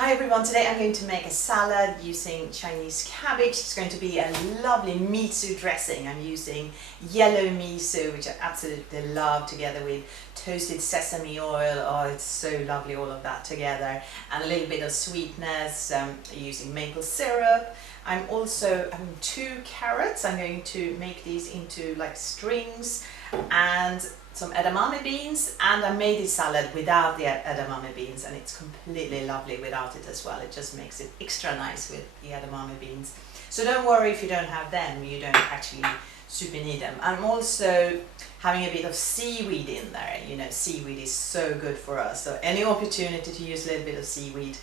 Hi everyone, today I'm going to make a salad using Chinese cabbage. It's going to be a lovely miso dressing. I'm using yellow miso, which I absolutely love, together with toasted sesame oil. Oh, it's so lovely, all of that together. And a little bit of sweetness, using maple syrup. I'm also having 2 carrots. I'm going to make these into like strings, and some edamame beans, and I made this salad without the edamame beans, and it's completely lovely without it as well. It just makes it extra nice with the edamame beans. So don't worry if you don't have them, you don't actually super need them. I'm also having a bit of seaweed in there. You know, seaweed is so good for us, so any opportunity to use a little bit of seaweed,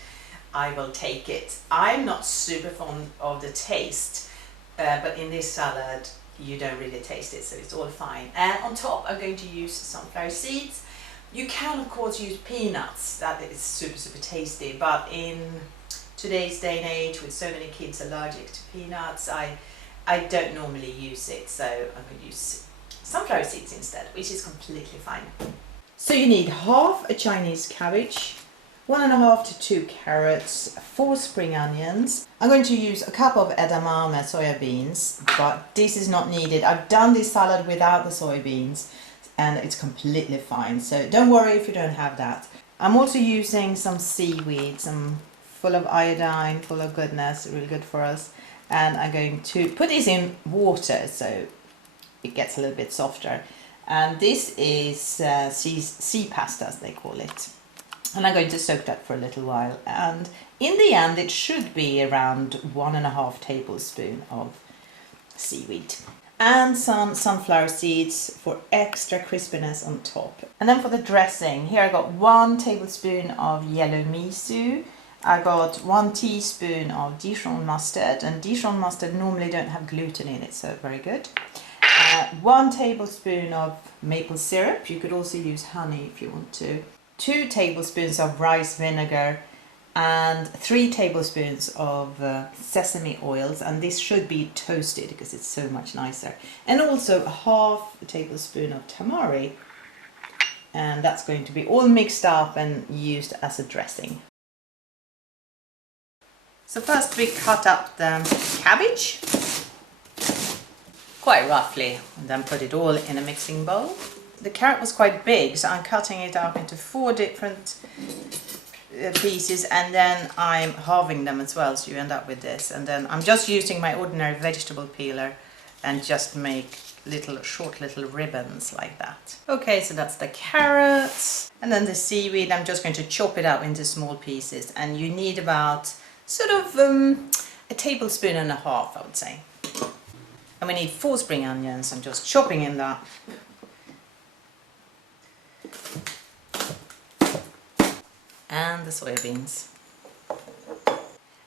I will take it. I'm not super fond of the taste, but in this salad you don't really taste it, so it's all fine. And on top I'm going to use sunflower seeds. You can of course use peanuts, that is super tasty, but in today's day and age with so many kids allergic to peanuts, I don't normally use it, so I'm going to use sunflower seeds instead, which is completely fine. So you need half a Chinese cabbage, 1.5 to 2 carrots, 4 spring onions. I'm going to use a cup of edamame soya beans, but this is not needed. I've done this salad without the soybeans and it's completely fine, so don't worry if you don't have that. I'm also using some seaweed, some full of iodine, full of goodness, really good for us. And I'm going to put this in water so it gets a little bit softer. And this is sea pasta, as they call it. And I'm going to soak that for a little while, and in the end it should be around 1.5 tablespoons of seaweed and some sunflower seeds for extra crispiness on top. And then for the dressing, here I got 1 tablespoon of yellow miso. I got 1 teaspoon of Dijon mustard, and Dijon mustard normally don't have gluten in it, so very good. 1 tablespoon of maple syrup. You could also use honey if you want to. 2 tablespoons of rice vinegar and 3 tablespoons of sesame oils, and this should be toasted because it's so much nicer. And also 1/2 tablespoon of tamari, and that's going to be all mixed up and used as a dressing. So first we cut up the cabbage quite roughly and then put it all in a mixing bowl. The carrot was quite big, so I'm cutting it up into 4 different pieces, and then I'm halving them as well, so you end up with this. And then I'm just using my ordinary vegetable peeler and just make short little ribbons like that. Okay, so that's the carrots. And then the seaweed, I'm just going to chop it up into small pieces, and you need about sort of 1.5 tablespoons, I would say. And we need 4 spring onions. I'm just chopping in that. And the soybeans.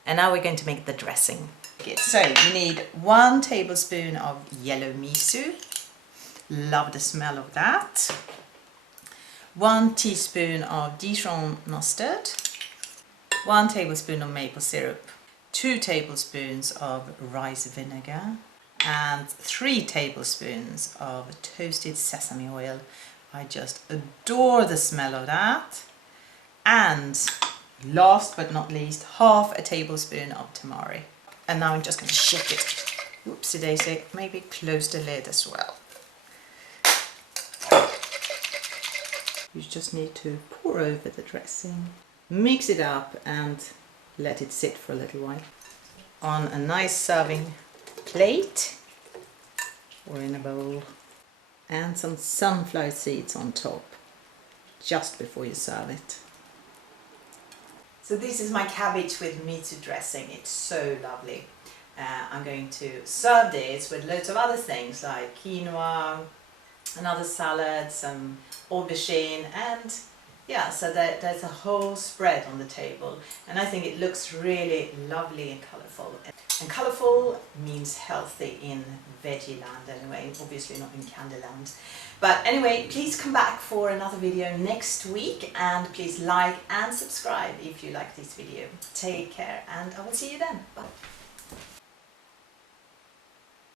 And now we're going to make the dressing. Okay, so you need 1 tablespoon of yellow miso. Love the smell of that. 1 teaspoon of Dijon mustard. 1 tablespoon of maple syrup. 2 tablespoons of rice vinegar. And 3 tablespoons of toasted sesame oil. I just adore the smell of that. And last but not least, 1/2 tablespoon of tamari. And now I'm just going to shake it. Oopsie daisy, maybe close the lid as well. You just need to pour over the dressing, mix it up and let it sit for a little while. On a nice serving plate or in a bowl. And some sunflower seeds on top, just before you serve it. So this is my cabbage with miso dressing. It's so lovely. I'm going to serve this with loads of other things like quinoa, another salad, some aubergine, and yeah, so there's a whole spread on the table, and I think it looks really lovely and colourful. And colourful means healthy in veggie land anyway, obviously not in candy land. But anyway, please come back for another video next week, and please like and subscribe if you like this video. Take care, and I will see you then. Bye.